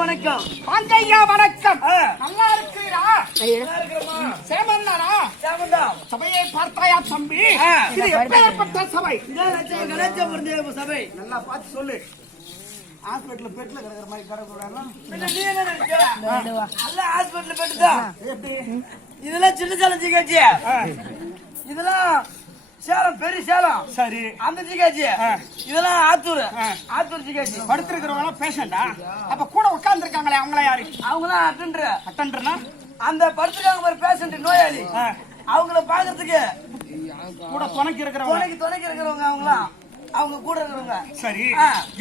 வணக்கம். பாஞ்சையா வணக்கம். நல்லா இருக்கிறீரா? சேமந்தானா? சபையை பார்த்தாயா தம்பி? இது எப்பேற்பட்ட சபை? சபை நல்லா பார்த்து சொல்லு. ஹாஸ்பிட்டல் பெட்ல கிடக்குற மாதிரி கிடக்கூடாது. ஹாஸ்பிட்டல் பெட்டுதான். இதெல்லாம் சின்ன சேலம் ஜிகாச்சி, இதெல்லாம் சேலம் பெரிய சேலம். சரி, அந்த ஜிகாச்சி, இதெல்லாம் ஆத்தூர் ஆத்தூர் ஜிகாச்சி. படுத்திருக்கிறவங்க பேஷண்டா? அப்ப கூட உட்கார்ந்து இருக்காங்களே அவங்கள யாரு? அவங்களாம் அட்டெண்டர். அட்டெண்டர்னா அந்த படுத்திருக்காங்க ஒரு பேஷண்ட் நோயாளி, அவங்கள பாக்குறதுக்கு கூட துணைக்கு இருக்கிறவங்க. துணைக்கு இருக்கிறவங்க அவங்களாம் அவங்க கூட இருக்கிறவங்க. சரி,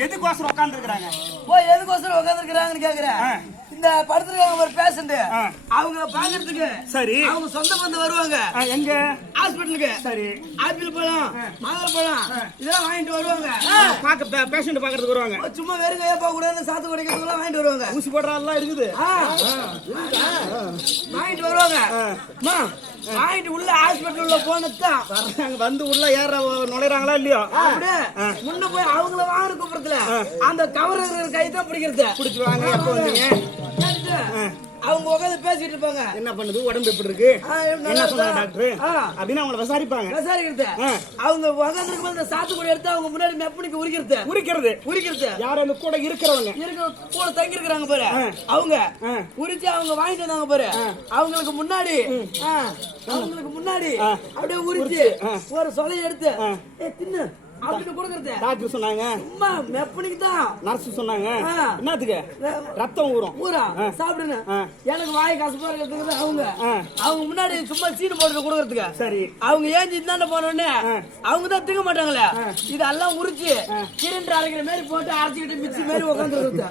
எதுக்கோசரம் உட்கார்ந்து இருக்கிறாங்க? எதுக்கோசரம் உட்கார்ந்து இருக்கிறாங்கன்னு கேக்குறேன். இந்த படுத்திருக்காங்க ஒரு பேஷண்ட், அவங்க பாக்குறதுக்கு சரி அவங்க சொந்த பந்தம் வருவாங்க. எங்க? ஹாஸ்பிட்டலுக்கு. சரி, ஆப்பிள் பழம் மாதுளை பழம் இதெல்லாம் வாங்கிட்டு வருவாங்க. பேஷண்ட் பாக்குறதுக்கு வருவாங்க. சும்மா வெறும் கையா போக கூடாது, சாத்து குடிக்கிறதுலாம் வாங்கிட்டு வருவாங்க. ஊசி போடுறதெல்லாம் இருக்குது, வாங்கிட்டு வருவாங்க. வாங்கிட்டு உள்ள ஹாஸ்பிட்டல் உள்ள போனதான் வந்து உள்ள ஏற நுழைறாங்களா இல்லையோ, அப்படியே முன்ன போய் அவங்கள வாங்க கூப்பிடுறதுல அந்த கவர் கை தான் பிடிக்கிறது. பிடிச்சு வாங்க, எப்ப வந்தீங்க? அவங்க உட்காந்து பேசிட்டு இருப்பாங்க. என்ன பண்ணுது, உடம்பு எப்படி இருக்கு, என்ன சொன்னாங்க டாக்டர் அப்படின்னு அவங்கள விசாரிக்கிறது. அவங்க உட்காந்து இருக்கும்போது இந்த சாத்துக்குடி எடுத்து அவங்க முன்னாடி மெப்பனிக்கு உரிக்கிறது. யாரும் அந்த கூட இருக்கிறவங்க கூட தங்கி இருக்கிறாங்க பாரு, அவங்க உரிச்சு அவங்க வாங்கிட்டு வந்தாங்க பாரு, அவங்களுக்கு முன்னாடி அப்படியே உரிச்சு ஒரு சொலையை எடுத்து தின்னு அப்படின்னு கொடுக்கறது. டாக்டர் சொன்னாங்க சும்மா மெப்பனிக்கு தான். நர்ஸ் சொன்னாங்க என்னத்துக்கு, ரத்தம் ஊறும் சாப்பிடுங்க, எனக்கு வாய் கசப்பா இருக்கிறது. அவங்க முன்னாடி சும்மா சீடு போட்டு கொடுக்கறதுக்கு. சரி, அவங்க ஏஞ்சி தாண்ட போனோடனே அவங்க தான் திங்க மாட்டாங்களே, இதெல்லாம் உரிச்சு சிலிண்டர் அரைக்கிற மாதிரி போட்டு அரைச்சிக்கிட்டு மிக்சி மாதிரி உட்காந்துருக்குறது.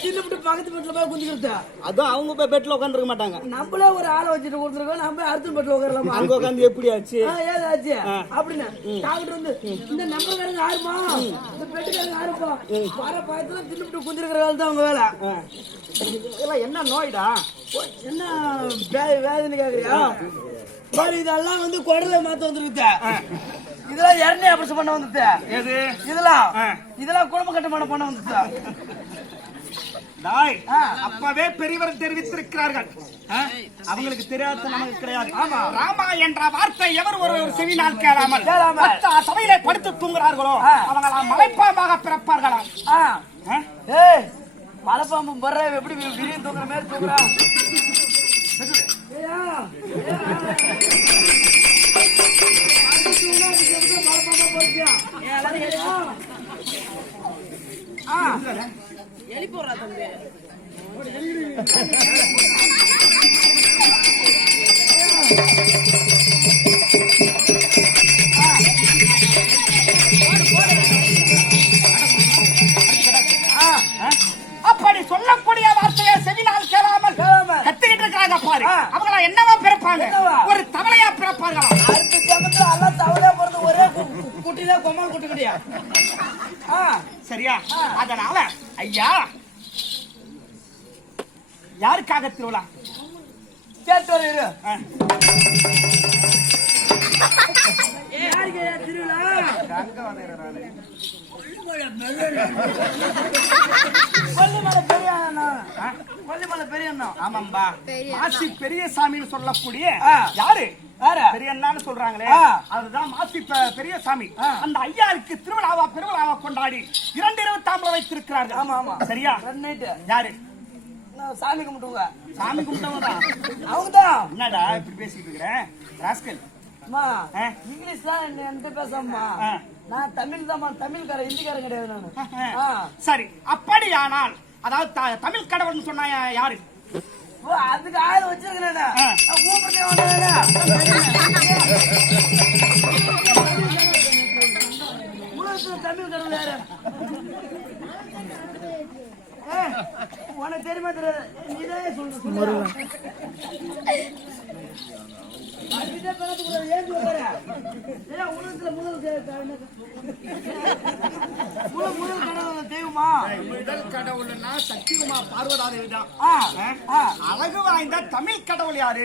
தின்னுட்டு பக்கத்து பெட்ல போய் குந்திக்கிறது. அதுவும் அவங்க போய் பெட்ல உட்காந்துருக்க மாட்டாங்க. நம்மளே ஒரு ஆளை வச்சுட்டு கொடுத்துருக்கோம், நம்ம அடுத்த பெட்ல உட்காரலாமா? அங்க உட்காந்து எப்படி ஆச்சு ஏதாச்சு அப்படின்னு டாக்டர் வந்து இந்த நம்பர்காரங்க யாருமா, இந்த பெட்டுக்காரங்க யாருப்பா வர பயத்துல தின்னுட்டு குந்திருக்கிற வேலை தான் அவங்க வேலை. இதெல்லாம் என்ன நோய்டா, என்ன வேதனை கேக்குறியா? இதெல்லாம் வந்து குடல மாத்த வந்துருக்கு. இதெல்லாம் இறநீ ஆபரேஷன் பண்ண வந்துச்சு. எது இதெல்லாம் குடும்ப கட்டுமான பண்ண வந்துச்சு. அப்பவே பெரியவர் தெரிவித்திருக்கிறார்கள், அவங்களுக்கு தெரியாத நமக்கு கிடையாது. ராமா என்ற வார்த்தை எவர் ஒரு செவினால் கேளாமல் சபையிலே படுத்து தூங்குறார்களோ அவங்க மலைப்பாம்பாக பிறப்பார்களாம். மலைப்பாம்பு பர்ற எப்படி விரிய தூங்குற மாதிரி தூங்குறான். மலைப்பாம்பா போயிடுச்சா எலி போடுறா தம்பி. அப்படி சொல்லக்கூடிய வார்த்தையை செவினால் கேளாமல் கத்துக்கிட்டு இருக்காங்க பாரு. அவங்கள என்னவா பிறப்பாங்க? ஒரு தவளையா பிறப்பாங்களா? அடுத்த ஜென்மத்துல எல்லாம் தவளையா பிறந்து ஒரே குட்டிலே கொம்மல் குட்டி கிடையா? சரியா? அதனால ஐயா யாருக்காக திருவிழா கேட்டு வர இரு. யாருக்கு திருவிழா? கொல்லிமலை பெரிய அண்ணா. கொல்லிமலை பெரிய அண்ணா. ஆமாம்பா. மாசி பெரியசாமின்னு சொல்லக்கூடிய யாரு பெரியண்ணான்னு சொல்றாங்களே, அதுதான் மாசி பெரியசாமி. அந்த ஐயாருக்கு திருவிழாவா பெருவிழாவா கொண்டாடி 2 இரவு தாம்பலம் வைத்திருக்கிறார்கள். ஆமா ஆமா சரியா? யாரு சாமி கும்பிட்டுங்க? சாமி கும்பிட்டவங்க தான் அவங்கதான். என்னடா இப்படி பேசிட்டு இருக்கிறேன் ராஸ்கல்? இங்கிலீஷ் தான் என்கிட்ட பேசாமா? நான் தமிழ் தான். தமிழ்காரன், ஹிந்திக்காரன் கிடையாது நானு. சரி, அப்படியானால் அதாவது தமிழ் கடவுள்னு சொன்னா யாரு? அதுக்கு ஆள் வச்சிருக்கிறேன். தமிழ் கடவுள் யாரு உனக்கு தெரியுமா? தெரியாது. நீதான் சொல்லு. முதல் கடவுள்னா சக்திகுமா பார்வதாதேவி தான். அழகு வாய்ந்த தமிழ் கடவுள் யாரு?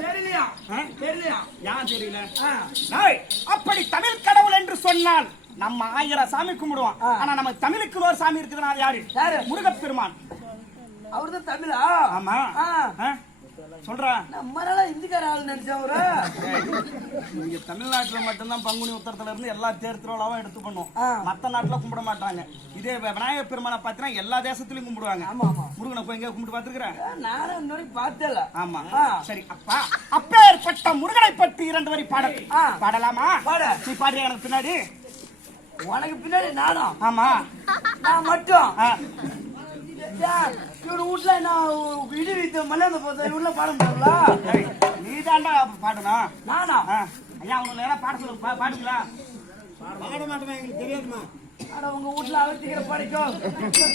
தெரியலையா? தெரியலையா? ஏன் தெரியல? அப்படி தமிழ் கடவுள் என்று சொன்னால் நம்ம 1000 சாமி கும்பிடுவோம். ஆனா நம்ம தமிழுக்கு ஒரு சாமி இருக்குதுன்னா யாரு? முருகப்பெருமான். அவர்தான் தமிழா? ஆமா. சொல்றேன். நம்மளால இந்திக்கார ஆள் நினைச்சவரு. இங்க தமிழ்நாட்டுல மட்டும்தான் பங்குனி உத்தரத்துல இருந்து எல்லா தேர் திருவிழாவும் எடுத்து பண்ணும். மத்த நாட்டுல கும்பிட மாட்டாங்க. இதே விநாயகர் பெருமானை பாத்தீங்கன்னா எல்லா தேசத்திலயும் கும்பிடுவாங்க. முருகனை போய் எங்க கும்பிட்டு பாத்துக்கிறேன்? நானும் இன்னொரு பார்த்தேல. ஆமா. சரி, அப்பா அப்பேற்பட்ட முருகனை பற்றி 2 வரி பாடலாமா? நீ பாடுறியா எனக்கு பின்னாடி? உனக்கு பின்னாடி நானும்? ஆமா. நான் மட்டும் இவரு வீட்டுல நான் இடி வைத்த மலையாள போத இவருல பாட முடியாங்களா? நீ தாண்டா பாடணும். நானா? ஐயா உங்களை எல்லாம் பாட சொல்லுங்க. பாடுங்களா? பாட மாட்டேன், எங்களுக்கு தெரியாதுமா. ஆனா உங்க வீட்டுல அழைச்சிக்கிற படிக்கும்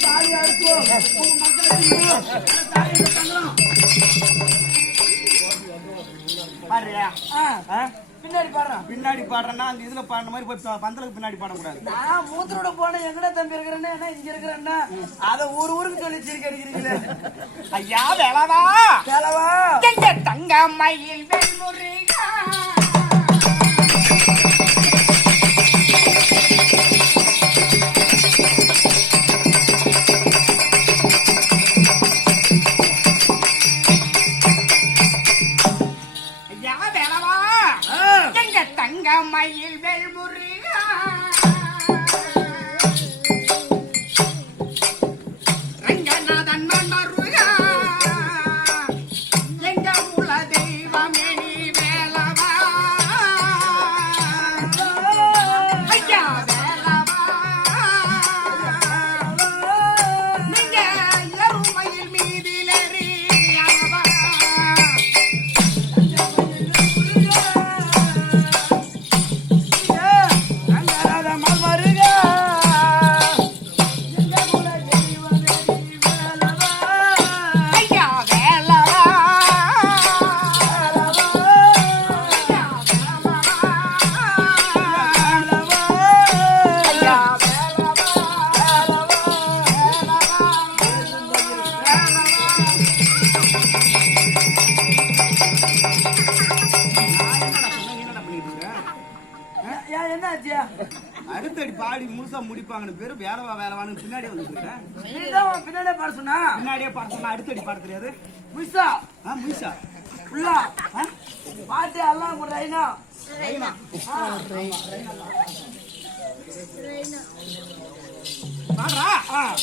தாலியா இருக்கும். உங்க மக்களுக்கு பாடுறியா? பின்னாடி பாடுறேன். பின்னாடி பாடுறேன்னா அந்த இதுல பாடுற மாதிரி போய் பந்தலுக்கு பின்னாடி பாடக்கூடாது. நான் மூத்தரோட போன எங்கடா தம்பி இருக்கிறேன்னு என்ன இங்க இருக்கிறேன்னா அத ஊருக்கு சொல்லி சிரிக்க அடிக்கிறீங்களே. ஐயா வேளவா வேளவா எங்க தங்க மயில் வெல்முருகா மயில் வெல்முருகா ரங்கநாதன் மன்னருகா எங்க உல தெய்வமே நீ வேலவா ஐயா வேலவா நீங்க எருமையில் மீதிலேறி அழவா அடுத்தடி பாடி முழுசா முடிப்பாங்கன்னு பேரு வேலவா வேலவான்னு பின்னாடியே வந்துருக்கேன். பின்னாடியே பாட சொன்னா பின்னாடியே பாட சொன்னா அடுத்தடி பாட தெரியாது. முயசா முயசா ஃபுல்லா பாட்டு எல்லாம் ஒரு ரைனா ரைனா பாடுறா.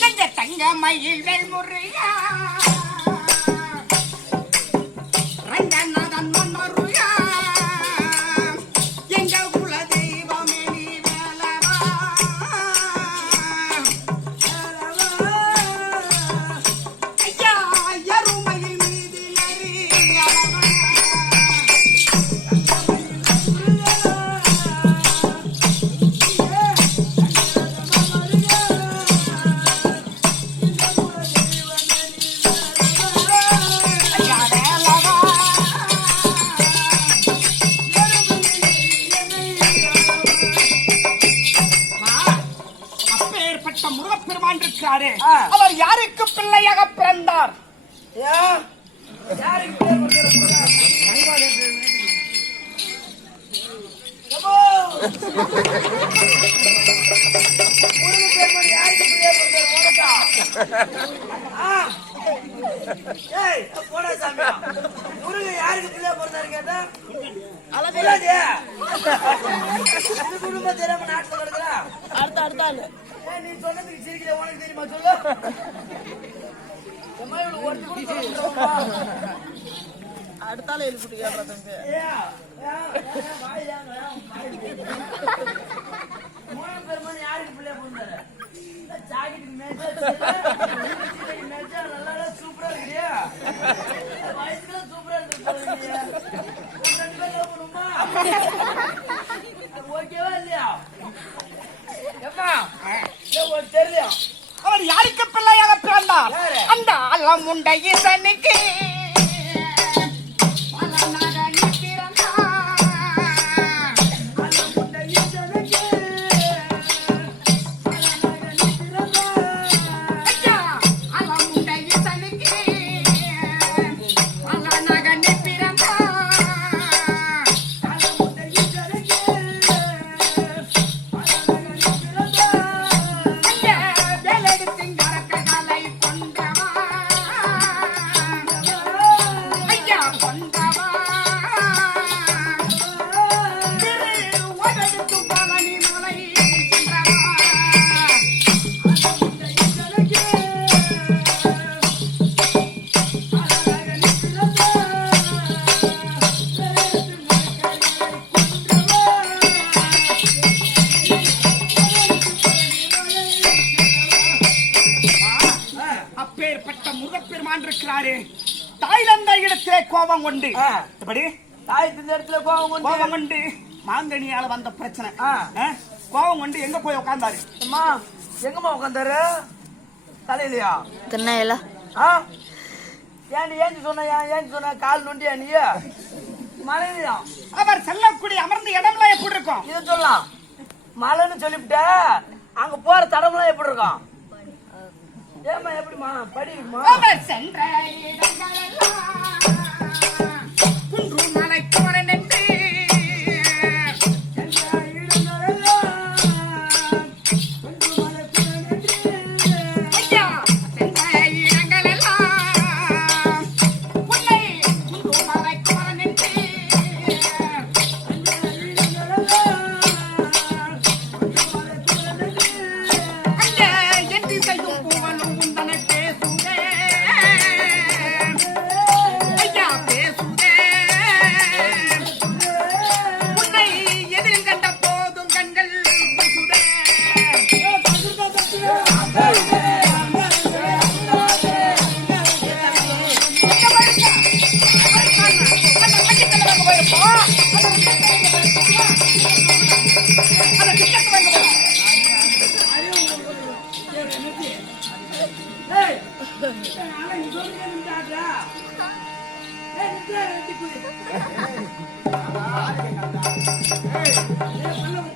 எங்க தங்க மயில் வெல்முருகா ரங்கநாதன் மன்னருகா இருக்கிறாரே அவர் யாருக்கு பிள்ளையாக பிறந்தார்? ஏன்? யாருக்கு பேர் கொடுத்தாரு? எம்மோ! முருகு பெருமாள் யாருக்கு பேர் கொடுத்தாரு? உனக்கா? ஆ? ஏய், போடா சாமி. முருகு யாருக்கு பிள்ளையா பிறந்தாரு கேட்டா? சொல்லாதே. இந்த குடும்பம் தெரியாம நாட்டுல கிடக்குறா? அடுத்த ஆளு. ஏய், நீ சொன்னதுக்கு சிரிக்கல, உனக்கு தெரியுமா சொல்லு? அம்மா, இவளுக்கு ஒருத்தி கூட சொல்ல முடியாதும்மா. அடுத்தால எழுப்பிட்டு கேட்கற தம்பி. மூணாம் பெருமாள் யாருக்கு பிள்ளையா பிறந்தாரு? ஜாக்கெட்டுக்கு மேட்சா நல்லா சூப்பரா இருக்கிறியா? வயசுல சூப்பரா இருக்கு. ஓகேவா இல்லையா? ஏம்மா, ஒரு தெரியலையா? அவர் யாருக்கு பிள்ளையாக பிறந்தார்? யாரு? அந்த அலமுண்டை ஈசனுக்கு கோபம் கொண்டு எப்படி தாய் இந்த இடத்துல கோபம் கொண்டு மாங்கனியால வந்த பிரச்சனை கோபம் கொண்டு எங்க போய் உட்கார்ந்தாரு? அம்மா, எங்கம்மா உட்கார்ந்தாரு? தலையிலையா? திண்ணையில. ஏன் சொன்ன கால் நொண்டியா நீ? மலையிலையா? அவர் செல்லக்கூடிய அமர்ந்த இடம்லாம் எப்படி இருக்கும்? இதை சொல்லலாம். மலைன்னு சொல்லிவிட்ட அங்க போற தடம்லாம் எப்படி இருக்கும்? ஏமா எப்படிமா படிக்குமா? அவர் சென்ற குன்று மலை கோரன் என்று ஐயா சென்ற இடங்கள் எல்லாம் உன்னை குன்று மலை கோரன் என்று அங்கே எட்டி செய்யும் பூவனும் உந்தனை பேசுதே ஐயா பேசுதே உன்னை எதிரில் கண்ட போதும் கண்கள் பேசுதே ஏய், ஆனா நீ சொல்லுங்க நின்றாடா. ஏய், நின்றா ரெட்டி குடி.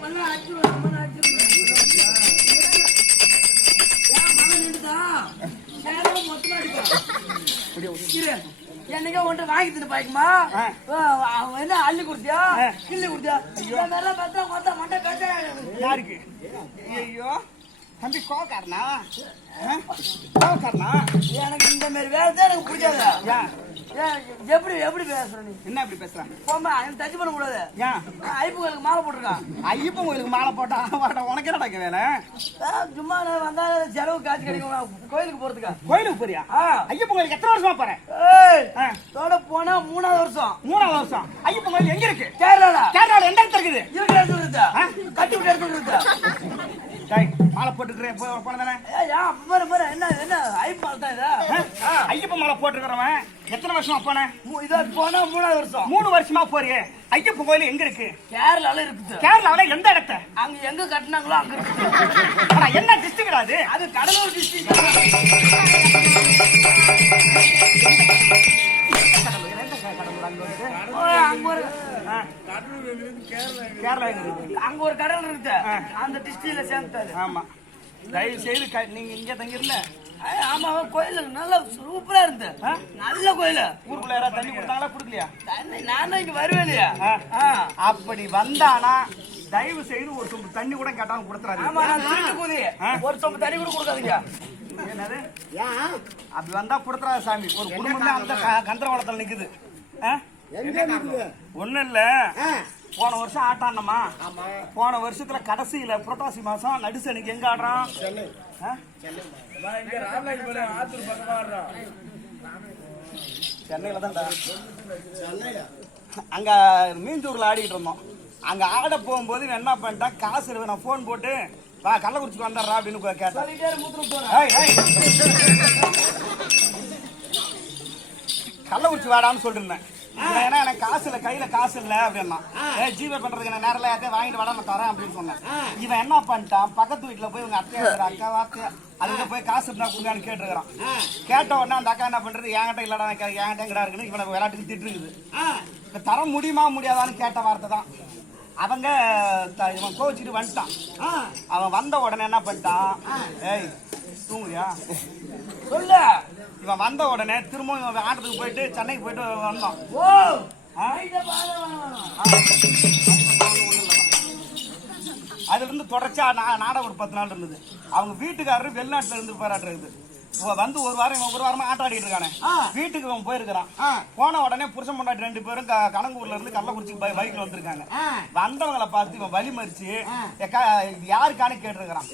பல்ல அடிச்சு அம்மன் அடிச்சு. மகன் நின்றுதா? சேரம் மொத்தமா அடிப்பா. என்னைக்கோ ஒன்று வாங்கி தின்னு பாய்க்குமா? என்ன அள்ளி குடுத்தியா கிள்ளி குடுத்தியா? இதெல்லாம் பார்த்தா மொத்தம் மண்டை கட்ட. யாருக்கு? ஐயோ தம்பி கோவக்காரனா? கோவக்காரனா? எனக்கு இந்த மாதிரி வேலை தான் எனக்கு பிடிக்காது. ஏன் எப்படி எப்படி பேசுற நீ? என்ன இப்படி பேசுறாங்க? போமா, எனக்கு டச் பண்ண கூடாது. ஏன் ஐப்புகளுக்கு மாலை போட்டிருக்கான். ஐயப்ப உங்களுக்கு மாலை போட்டா உனக்கு என்னடா வேலை? சும்மா நான் வந்தா செலவு காசு கிடைக்கும் கோயிலுக்கு போறதுக்கா? கோயிலுக்கு போறியா? ஐயப்ப கோயிலுக்கு எத்தனை வருஷமா போறேன்? தோட போனா 3வது வருஷம். 3வது வருஷம். ஐயப்ப கோயில் எங்க இருக்கு? கேரளால. கேரளால எந்த இடத்துல இருக்குது? இருக்கிற இடத்துல இருந்தா கட்டி விட்டு இடத்துல இருந்தா. மாலை போட்டுக்கிறேன் போனதானே? என்ன என்ன ஐப்பு மாலை தான் இதா? ஐயப்ப மாலை போட்டுக்கிறவன் எத்தனை வருஷமா போன? இதா போனா 3வது வருஷம். 3 வருஷமா போறியே. ஐயப்ப கோயில் எங்க இருக்கு? கேரளால இருக்குது. கேரளால எந்த இடத்த? அங்க எங்க கட்டினாங்களோ அங்க இருக்கு. ஆனா என்ன டிஸ்ட்ரிக்ட் அது? அது கடலூர் டிஸ்ட்ரிக்ட். கேரளா அங்க ஒரு கடல் இருக்குது. அந்த டிஸ்ட்ரிக்ட்ல சேர்ந்தாரு. ஆமா. தயவு செய்து நீங்க இங்க தங்கிருந்த ஆமா கோயில் நல்லா சூப்பரா இருந்து நல்ல கோயில். ஊருக்குள்ள யாராவது தண்ணி கொடுத்தாங்களா கொடுக்கலையா? தண்ணி நான் இங்க வருவேன் இல்லையா? அப்படி வந்தானா தயவு செய்து ஒரு சொம்பு தண்ணி கூட கேட்டாலும் கொடுத்துறாரு. ஆமா நான் திருட்டு கூதி ஒரு சொம்பு தண்ணி கூட கொடுக்காதீங்க. என்னது அப்படி வந்தா கொடுத்துறாரு சாமி. ஒரு குடும்பமே அந்த கந்தரவளத்துல நிக்குது. ஒண்ணு இல்ல, போன வருஷம் ஆட்டானமா, போன வருஷத்துல கடைசியில புரட்டாசி மாசம் நடுசனிக்கு எங்க ஆடுறான்? சென்னையில தான். அங்க மீஞ்சூர்ல ஆடிக்கிட்டு இருந்தோம். அங்க ஆட போகும்போது என்ன பண்ணிட்டான், காசு இருக்கு, நான் போன் போட்டு வா கள்ளக்குறிச்சிக்கு வந்துடுறா அப்படின்னு கேட்டேன். கள்ளக்குறிச்சி வாடான்னு சொல்லிருந்தேன். ஏன்னா எனக்கு காசு இல்ல, கையில காசு இல்ல அப்படின்னா, ஜிபே பண்றதுக்கு நான் நேரில் யார்ட்டே வாங்கிட்டு வாடா நான் தரேன் அப்படின்னு சொன்னேன். இவன் என்ன பண்ணிட்டான், பக்கத்து வீட்டுல போய் உங்க அக்கா வாக்கு அதுக்கு போய் காசு இருந்தா கொடுங்கன்னு கேட்டுருக்கான். கேட்ட உடனே அந்த அக்கா என்ன பண்றது, என்கிட்ட இல்லடா என்கிட்ட இருக்குன்னு இவனை விளையாட்டுக்கு திட்டு இருக்குது. தர முடியுமா முடியாதான்னு கேட்ட வார்த்தை தான். அவங்க இவன் கோச்சிட்டு வந்துட்டான். அவன் வந்த உடனே என்ன பண்ணிட்டான், ஏய் தூங்குறியா சொல்ல. இவன் வந்த உடனே திரும்ப இவன் ஆட்டத்துக்கு போயிட்டு சென்னைக்கு போயிட்டு வந்தான். அதுல இருந்து தொடர்ச்சியா நாடகம் ஒரு 10 நாள் இருந்தது. அவங்க வீட்டுக்காரரு வெளிநாட்டுல இருந்து போராடுறது வந்து ஒரு வாரமா ஆட்ட ஆடிட்டு இருக்கானே. வீட்டுக்கு அவன் போயிருக்கிறான். போன உடனே புருஷன் பொண்டாட்டி 2 பேரும் கலங்கூர்ல இருந்து கள்ளக்குறிச்சி பைக்ல வந்திருக்காங்க. வந்தவங்களை பார்த்து இவன் வழி மறிச்சு யாருக்கானு கேட்டிருக்கிறான்.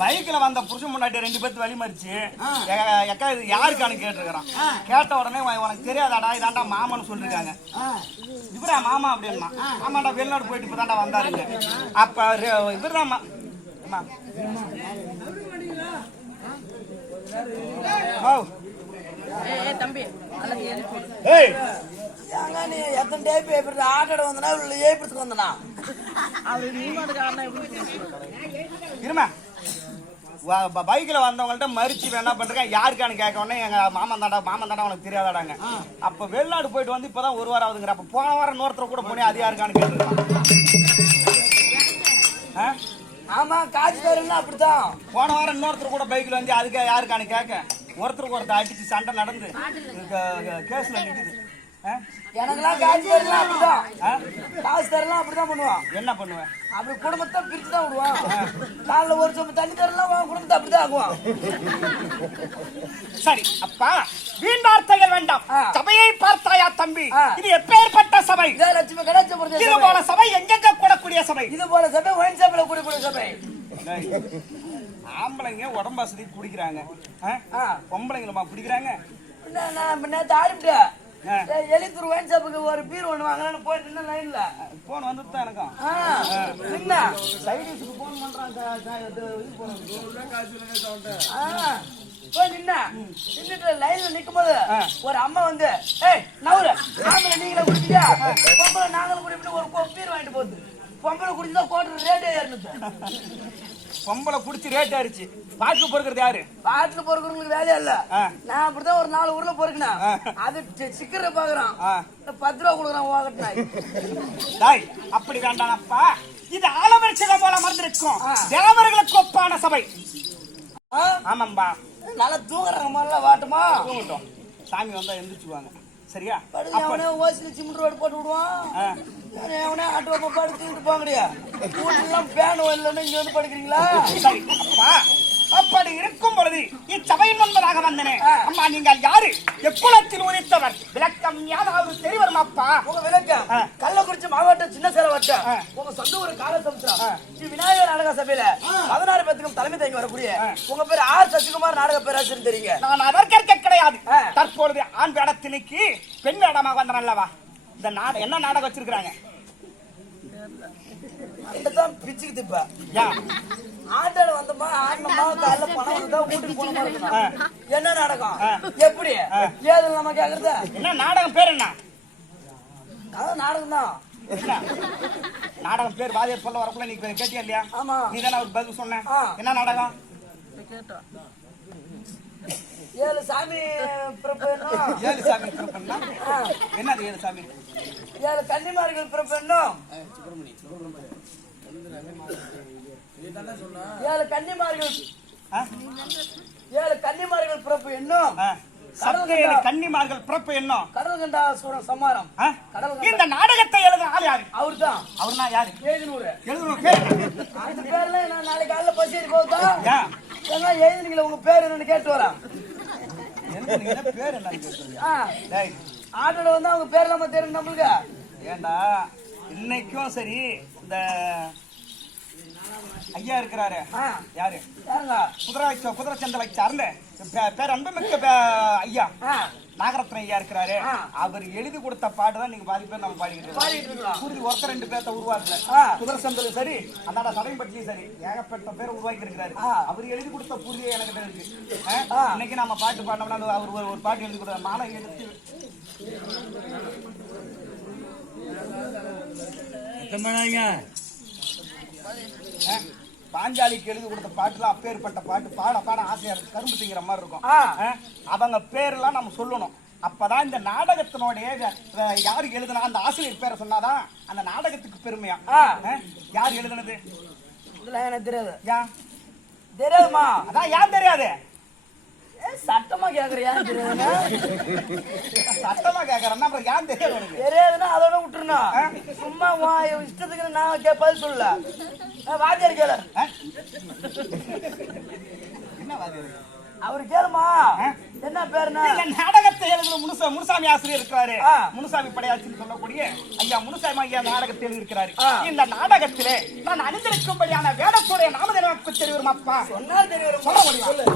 பைக்ல வந்த புருஷன் முன்னாடி 2 பேர்த்து வழி மறிச்சு எக்கா இது யாருக்கானு கேட்டிருக்கிறான். கேட்ட உடனே உனக்கு தெரியாதாடா இதாண்டா மாமான்னு சொல்லிருக்காங்க. இவரா மாமா அப்படின்னா, ஆமாண்டா வெளிநாடு போயிட்டு இப்பதாண்டா வந்தாருங்க. அப்ப இவர்தான் தம்பி நீ எத்தனை டைப் எப்படி ஆட்டோட வந்தனா ஏப்பத்துக்கு வந்தனா அவரு நீங்க இருமா. பைக்ல வந்தவங்கள்ட்ட மறிச்சு என்ன பண்றேன் யாருக்கானு கேட்க உடனே எங்க மாமன் தாண்டா உனக்கு தெரியாதாடாங்க. அப்ப வெளிநாடு போயிட்டு வந்து இப்பதான் 1 வாரம் ஆகுதுங்கிற. அப்ப போன வாரம் இன்னொருத்தர கூட போனே அது யாருக்கானு கேட்டுருக்கான். ஆமா காட்சி பேருன்னா அப்படித்தான். போன வாரம் இன்னொருத்தர் கூட பைக்ல வந்து அதுக்கு யாருக்கானு கேட்க ஒருத்தருக்கு ஒருத்தர் அடிச்சு சண்டை நடந்து கேஸ்ல நிக்குது. எனக்கெல்லாம் காசு தரலாம் அப்படிதான், காசு தரலாம் அப்படிதான் பண்ணுவான். என்ன பண்ணுவேன், அப்படி குடும்பத்தை பிரிச்சு தான் விடுவான். காலைல ஒரு சொம்பு தண்ணி தரலாம் குடும்பத்தை அப்படிதான் ஆகுவான். சரி அப்பா வீண் வார்த்தைகள் வேண்டாம். சபையை பார்த்தாயா தம்பி, இது எப்பேற்பட்ட சபை? லட்சுமி கடாட்சம் இது போல சபை எங்கெங்க கூடக்கூடிய சபை? இது போல சபை ஒயின் சபையில கூடக்கூடிய சபை. ஆம்பளைங்க உடம்பு வசதி குடிக்கிறாங்க, பொம்பளைங்களமா குடிக்கிறாங்க. நேற்று ஆடிட்டு எலித்தூர் ஒயின் ஷாப்புக்கு ஒரு பீர் ஒண்ணு வாங்கலான்னு போய் நின்ன லைன்ல போன் வந்துட்டு தான் எனக்கும் என்ன சைடிஸ்க்கு போன் பண்றான். போய் நின்னுட்டு லைன்ல நிக்கும் போது ஒரு அம்மா வந்து ஏய் நவுரு ஆம்பளை நீங்களே குடிச்சியா, பொம்பளை நாங்களும் குடிப்போம் ஒரு பீர் வாங்கிட்டு போகுது. பொம்பளை குடிச்சுதான் கோட்டர் ரேட்டே ஏறினது. பொம்பளை குடிச்சு ரேட் ஆயிருச்சு. பாட்டுல பொறுக்கிறது யாரு? பாட்டுல பொறுக்கிறவங்களுக்கு வேலையா இல்ல. நான் அப்படிதான் ஒரு 4 ஊர்ல பொறுக்கினேன். அது சிக்கரை பாக்குறான் 10 ரூபா கொடுக்குறான் வாங்கட்டாய். அப்படி வேண்டாம்ப்பா, இது ஆலவரிசை போல மறந்திருக்கும் தேவர்களுக்கு ஒப்பான சபை. ஆமாம்பா, நல்லா தூங்குறாங்க முதல்ல வாட்டுமா தூங்கட்டும். சாமி வந்தா எந்திரிச்சுவாங்க சரியா? அவனே ஓசில சிமெண்ட் ரோடு போட்டு விடுவான். அவனே ஆட்டோ படுத்துட்டு போங்கடியா. வீட்டுலாம் பேன் இல்லைன்னு இங்க வந்து படுக்கிறீங்களா? சரி அப்பா, அப்படி இருக்கும் பொழுது இச்சபையின் என்பதாக வந்தனேன். அம்மா நீங்கள் யாரு, எக்குளத்தில் உதித்தவர், விளக்கம் யாராவது தெரிவரும் அப்பா? உங்க விளக்கம் கள்ளக்குறிச்சி மாவட்டம் சின்ன சேர வட்டம் உங்க சொந்த ஒரு காலசமுத்திரம் ஸ்ரீ விநாயகர் நாடக சபையில 16 பேத்துக்கும் தலைமை தாங்கி வரக்கூடிய உங்க பேர் ஆர் சசிகுமார் நாடக பேராசிரியர் தெரியுங்க. நான் அதற்கேற்க கிடையாது. தற்பொழுது ஆண் வேடத்தினைக்கு பெண் வேடமாக வந்தன அல்லவா? இந்த நாடகம் என்ன நாடகம் வச்சிருக்காங்க? பிச்சுக்கு திப்பா ஆட்டோல வந்தமா ஆடணுமா காலைல பணம் வந்தா வீட்டுக்கு போன மாதிரி இருக்கணும். என்ன நாடகம் எப்படி ஏது நம்ம கேக்குறது? என்ன நாடகம் பேர் என்ன? அதான் நாடகம் தான். நாடகம் பேர் வாதியார் சொல்ல வரக்குள்ள நீ கேட்டியா இல்லையா? ஆமா, நீ தானே ஒரு பதில் சொன்ன. என்ன நாடகம்? ஏழு சாமி பிறப்பு என்னும். ஏழு சாமி பிறப்புன்னா என்னது ஏழு சாமி? ஏழு கன்னிமார்கள் பிறப்பு என்னும். ஏழு கன்னிமார்கள் பிறப்பு என்னும். ஏழு கன்னிமார்கள் பிறப்பு என்னும். கடல் கண்டா சூரன் சம்மாரம். இந்த நாடகத்தை எழுதின ஆள் யாரு? அவர்தான். அவர்னா யாரு? எழுதினூரு. எழுதுன பேர் அந்த பேர்லாம் நான் நாளைக்கு காலைல பசி போகுதா ஏன் ஏன்னா எழுதுனீங்களா உங்க பேர் என்னன்னு கேட்டு வரேன். பேர் என்ன கேட்குறீங்க? ஆட்டோட வந்து அவங்க பேர் இல்லாம தெரியும் நம்மளுக்கு. ஏண்டா இன்னைக்கும் சரி இந்த ஐயா இருக்கிறாரு யாரு? குதிரை சண்டை வச்சாருல பேர் அன்புமிக்க ஐயா நாகரத்ன ஐயா இருக்கிறாரு. அவர் எழுதி கொடுத்த பாட்டு தான் நீங்க பாதி பேர் நம்ம பாடிக்கிட்டு இருக்கோம். புரிஞ்சு ஒருத்தர் ரெண்டு பேர்த்த உருவாக்கல. குதிரை சண்டலும் சரி அந்த சடைப்பட்டியும் சரி ஏகப்பட்ட பேரை உருவாக்கி இருக்கிறாரு. அவர் எழுதி கொடுத்த புரிதே எனக்கு இருக்கு. இன்னைக்கு நம்ம பாட்டு பாடினோம்னா அவர் ஒரு பாட்டு எழுதி கொடுத்த மாலை எடுத்து பாஞ்சாலிக்கு எழுதி கொடுத்த பாட்டுலாம் அப்பேற்பட்ட பாட்டு பாட பாட ஆசையா இருக்கு. கரும்பு திங்கிற மாதிரி இருக்கும். அவங்க பேரெல்லாம் நம்ம சொல்லணும். அப்பதான் இந்த நாடகத்தினுடைய யாருக்கு எழுதுனா அந்த ஆசிரியர் பேரை சொன்னாதான் அந்த நாடகத்துக்கு பெருமையா. யார் எழுதுனது? எனக்கு தெரியாது. ஏன் தெரியாதுமா? அதான் ஏன் தெரியாது? சட்டமா கேக்குறியா? சட்டமா கேக்குறேன்னா அப்புறம் ஏன் தெரியாது? தெரியாதுன்னா அதோட விட்டுருணும். சும்மா இஷ்டத்துக்கு நான் பதில் சொல்லல. வாத்தியார் கேளு. என்ன வாத்தியார்? அவரு கேளுமா என்ன பேருனா? நாடகத்தை எழுதுன முனுசாமி ஆசிரியர் இருக்கிறாரு. முனுசாமி படையாச்சின்னு சொல்லக்கூடிய ஐயா முனுசாமி ஐயா நாடகத்தை எழுதியிருக்கிறாரு. இந்த நாடகத்திலே நான் அணிந்திருக்கும்படியான வேடத்துடைய நாமதேவ எனக்கு தெரியும். அப்பா சொன்னா தெரியும். சொல்ல முடியும்.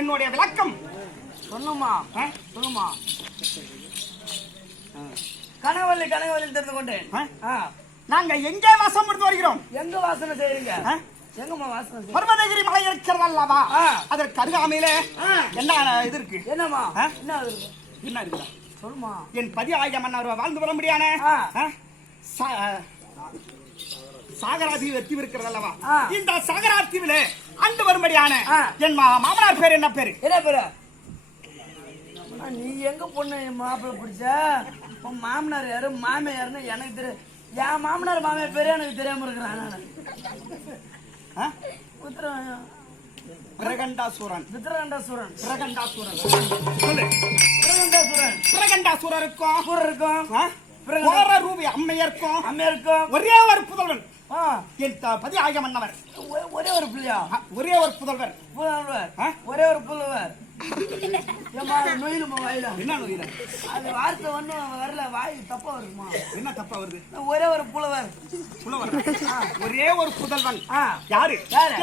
என்னுடைய விளக்கம் சொல்லுமா சொல்லுமா. கனவல்லி தெரிந்து கொண்டேன். நாங்க எங்கே வாசம் முடித்து வருகிறோம்? எங்க வாசனை செய்யறீங்க? எங்கம்மா வாசனை? பர்வதகிரி மலை இருக்கிறது அல்லவா? அதற்கு அருகாமையில என்ன இது இருக்கு? என்னம்மா என்ன இருக்கு? என்ன இருக்குதா சொல்லுமா. என் 10,000 மன்னர் வாழ்ந்து வர முடியான சாகராதீவு வெற்றி இருக்கிறது அல்லவா? இந்த சாகராதீவிலே ஆண்டு வரும்படியான என் மாமனார் பேர் என்ன பேரு? என்ன பேரு? நீ எங்க பொண்ணு மாப்பிள்ளை பிடிச்ச? உன் மாமனார் யாரு மாமியாருன்னு எனக்கு தெரியும். என் மாமனார் மாமியார் பேரு எனக்கு தெரியாம இருக்கிறான். பிரகண்டாசூரன். அம்மையருக்கும் ஒரே ஒரு புதல்வன். என் 10,000 மன்னவர். ஒரே ஒரு பிள்ளையா? ஒரே ஒரு புதல்வர். ஒரே ஒரு புலவர். நோயிலுமா வாயில? என்ன நோயில? அது வார்த்தை ஒண்ணும் வரல. வாய் தப்பா வருமா? என்ன தப்பா வருது? ஒரே ஒரு புலவர். ஒரே ஒரு புதல்வன். யாரு?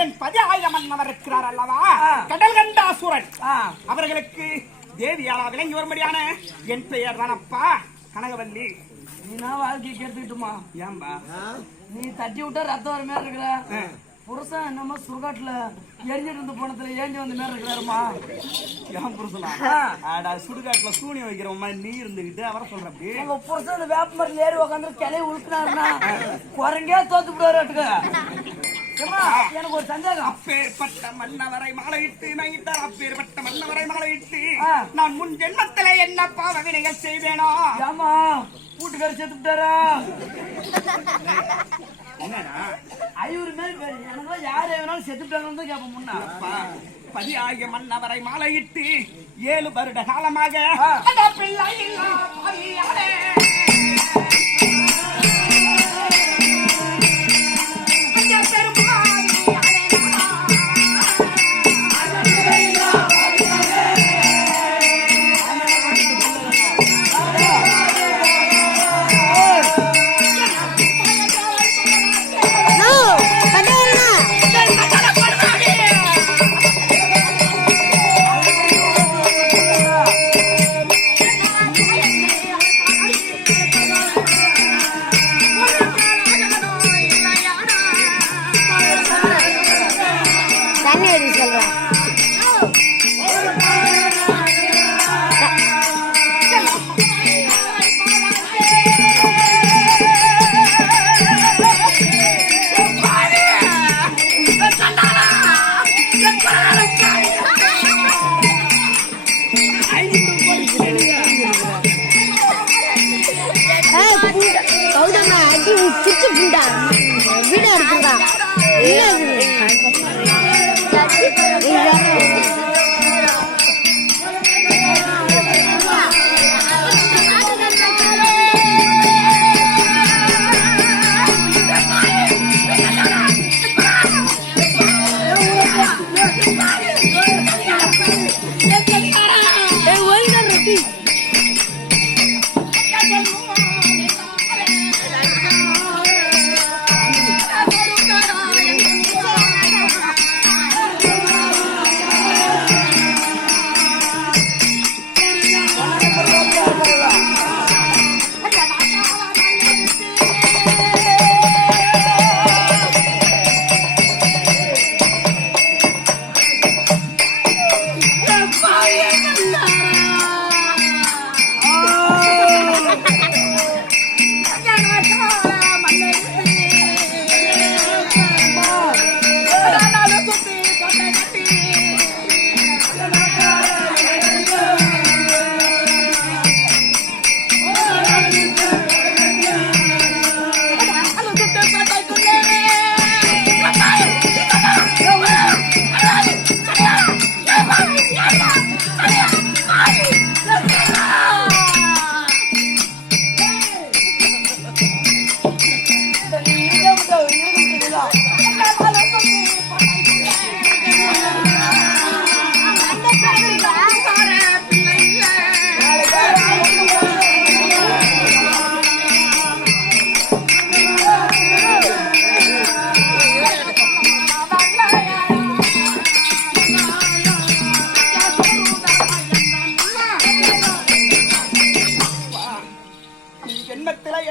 என் 10,000 மன்னவர் இருக்கிறார் அல்லவா? கடல் கண்டாசூரன். அவர்களுக்கு தேவியாரா விளங்கி வரும்படியான என் பெயர் தானப்பா கனகவல்லி. நீனா வாழ்க்கையை கேட்டுக்கிட்டுமா? ஏன்பா நீ தட்டி விட்டா ரத்தம் வர மாதிரி இருக்கிற. புருஷன் என்னமா சுடுகாட்டுல எரிஞ்சிட்டு இருந்த போனத்துல ஏஞ்சி வந்த மாதிரி இருக்கிறாருமா. என் புருஷனா? சுடுகாட்டுல சூனியம் வைக்கிற மாதிரி நீ இருந்துகிட்டு அவரை சொல்ற அப்படி. உங்க புருஷன் அந்த வேப்ப மரத்துல ஏறி உக்காந்து கிளைய உழுக்கினாருன்னா குரங்கே தோத்து விடுவாரு. எனக்கு ஒரு சந்தேகம். அப்பேற்பட்ட மன்னவரை மாலையிட்டு நங்கிட்டார். அப்பேற்பட்ட மன்னவரை மாலையிட்டு நான் முன் ஜென்மத்துல என்ன பாவ வினைகள் செய்வேனோ? ஆமா, கூட்டுக்கார செத்து விட்டாரா? ஐயூறு மேல் எனக்கு யார் வேணாலும் செத்து விட்டாங்கன்னு தான் கேட்போம். முன்னா பதியாகிய மன்னவரை மாலையிட்டு 7 வருட காலமாக அந்த பிள்ளை இல்லா பையனே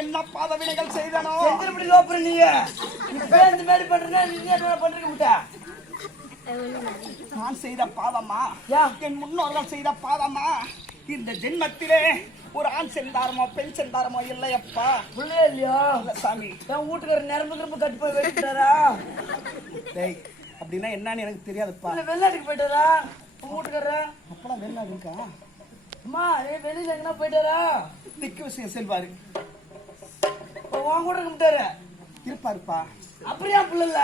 என்ன பாவ வினைகள் செய்தனோ? செஞ்சிருப்படி லோப்பற நீ இப்ப இந்த மாதிரி பண்றேன்னா நீ என்ன பண்றீங்க முட்டா? நான் செய்த பாவமா? என் முன்னோர்கள் செய்த பாவமா? இந்த ஜென்மத்திலே ஒரு ஆண் செந்தாரமோ பெண் செந்தாரமோ இல்லையப்பா. புள்ளையே இல்லையா? இல்ல சாமி. என் வீட்டுக்கார நரம்பு கிரம்பு கட்டி போய் வெட்டிட்டாரா? டேய் அப்படின்னா என்னன்னு எனக்கு தெரியாதுப்பா. இல்ல வெளிநாட்டுக்கு போயிட்டாரா உங்க வீட்டுக்காரா? அப்பலாம் வெளிநாடு இருக்கா? அம்மா வெளியில எங்கன்னா போயிட்டாரா? திக்கு விஷயம் செல்வாரு. உன் கூட இருக்காரு இருப்பாருப்பா. அப்படியா புள்ள இல்ல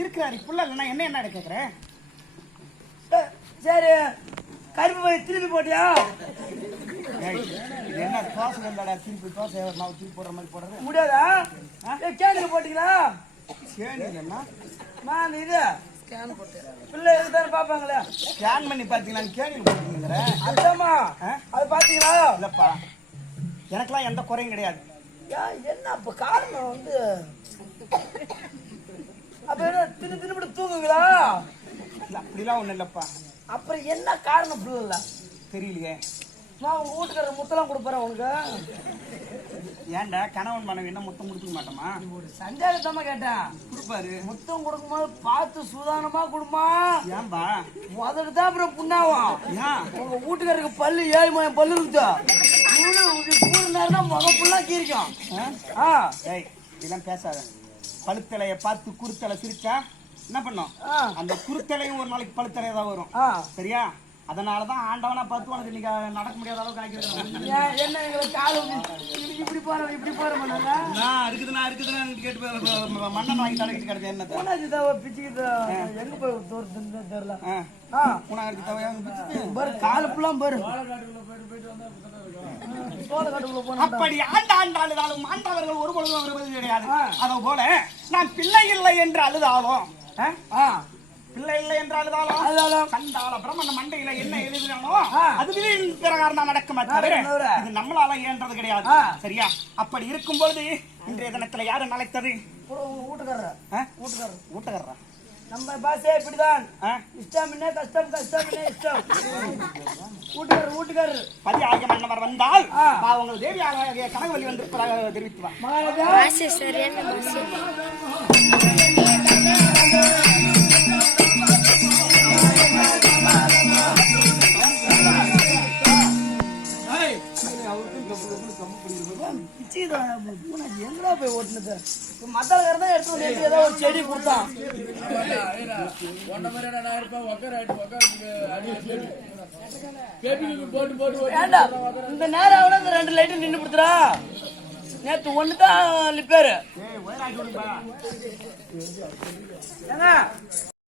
இருக்கிறாரு புள்ள இல்லைன்னா என்ன என்ன கேக்குறேன்? சரி கருப்பு போய் திருப்பி போட்டியா? என்ன தோசை வந்தாடா திருப்பி தோசை நான் திருப்பி போடுற மாதிரி போடுறது முடியாதா? கேனுக்கு போட்டீங்களா? கேனு இல்லைன்னா நான் இது பிள்ளை இருக்குதான்னு பாப்பாங்களே ஸ்கேன் பண்ணி பாத்தீங்களா? கேனில் போட்டீங்கிற அதாம்மா அது பாத்தீங்களா? இல்லப்பா எனக்கெல்லாம் எந்த குறையும் கிடையாது. என்ன அப்ப காரணம் வந்து அப்ப என்ன தின்னு தூங்குங்களா? அப்படிலாம் ஒண்ணு இல்லப்பா. அப்புறம் என்ன காரணம் புள்ள இல்ல தெரியலையே. நான் உங்க வீட்டுக்காரர் முத்தெல்லாம் கொடுப்பறேன் உனக்கு. ஏன்டா கணவன் மனைவி என்ன முத்தம் கொடுக்க மாட்டோமா? ஒரு சந்தேகத்தமா கேட்டேன். கொடுப்பாரு. முத்தம் கொடுக்கும்போது பார்த்து சுதானமா கொடுமா. ஏன்பா? முதல்ல தான் அப்புறம் புண்ணாவும். ஏன்? உங்க வீட்டுக்காரருக்கு பல்லு 7 மணி பல்லு இருக்குதா? முகம் ஃபுல்லா கீரிக்கும். ஏய், இதெல்லாம் பேசாத. பழுத்தலைய பார்த்து குருத்தலை சிரிச்சா என்ன பண்ணும்? அந்த குருத்தலையும் ஒரு நாளைக்கு பழுத்தலையா தான் வரும். சரியா? அதனாலதான் ஆண்டவனா பார்த்து உனக்கு இன்னைக்கு நடக்க முடியாத அளவுக்கு ஆக்கிருக்கேன். என்ன எங்களுக்கு காலு இப்படி போறோம் இப்படி போறோம் இருக்குதுன்னா கேட்டு மண்ணன் வாங்கி தலைக்கிட்டு கிடக்கு. என்ன பிச்சுக்கிட்டு எங்க போய் தோறுதுன்னு தெரியல. உனக்கு தவையாக பாரு காலு ஃபுல்லாம் பாரு. அப்படி ஆண்டாண்டாலும் ஆண்டவர்கள் ஒரு பொழுதும் வருவது கிடையாது. அதை போல நான் பிள்ளை இல்லை என்று அழுதாலும் பிள்ளை இல்லை என்று அழுதாலும் கண்டால பிரம்மண மண்டையில என்ன எழுதினாலும் அதுவே பிரகாரம் தான் நடக்குமே தவிர இது நம்மளால ஏன்றது கிடையாது. சரியா? அப்படி இருக்கும் பொழுது இன்றைய தினத்துல யாரு நிலைத்தது? ஊட்டுக்காரரா? நம்ம பாசே இப்படிதான். இஷ்டம் என்ன கஷ்டம், கஷ்டம் என்ன இஷ்டம். ஊட்டுக்காரர் பதி ஆகிய மன்னவர் வந்தால் உங்கள் தேவியாக கனகவல்லி வந்து தெரிவித்துவார். எங்கடா போய் ஓட்டுனது? மத்தாளக்காரன் தான் எடுத்து வந்து ஏதோ ஒரு செடி கொடுத்தான். இந்த நேரம் இந்த 2 லைட்டு நின்று கொடுத்துறா. நேத்து ஒண்ணுதான் லிப்பேரு.